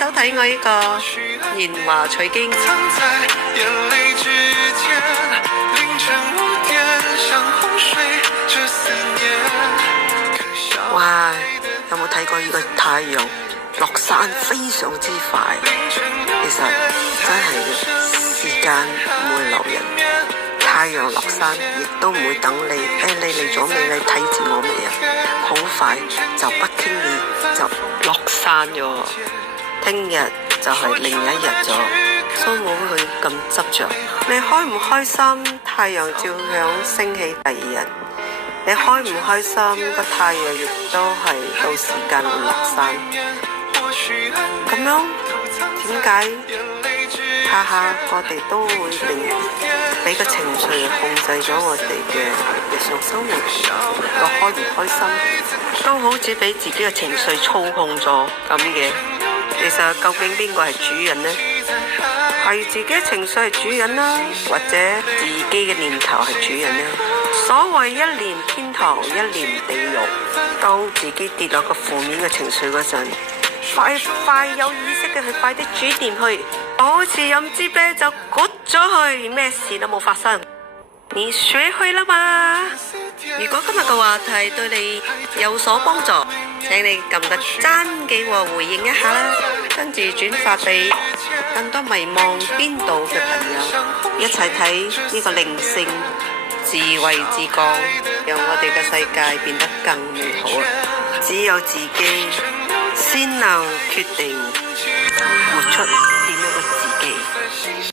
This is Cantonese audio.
收睇我呢個言華取經。哇！有冇睇過呢個太陽落山非常之快？其實真係嘅，時間唔會留人，太陽落山亦都唔會等你。你嚟咗未？你睇住我未啊？好快就不經意就落山咗。聽日就係另一日咗，所以冇去咁執着。你開唔開心？太陽照樣升起第二日。你開唔開心？個太陽亦都係到時間會落山。咁樣點解下下我哋都會俾個情緒控制咗我哋嘅日常生活？個開唔開心都好似俾自己嘅情緒操控咗咁嘅。其實究竟邊個係主人呢？係自己情緒係主人啦，或者自己嘅念頭係主人呢？所謂一念天堂，一念地獄。當自己跌落個負面嘅情緒嗰陣，快有意識嘅去快啲轉念去，好似飲支啤酒焗咗去，咩事都冇發生。你學會啦嘛？如果今日嘅話題對你有所幫助，請你撳個讚嘅和回應一下啦，跟住轉發俾更多迷茫邊度嘅朋友，一齊睇呢個靈性智慧之光，讓我哋嘅世界變得更美好。只有自己先能決定活出點樣嘅自己。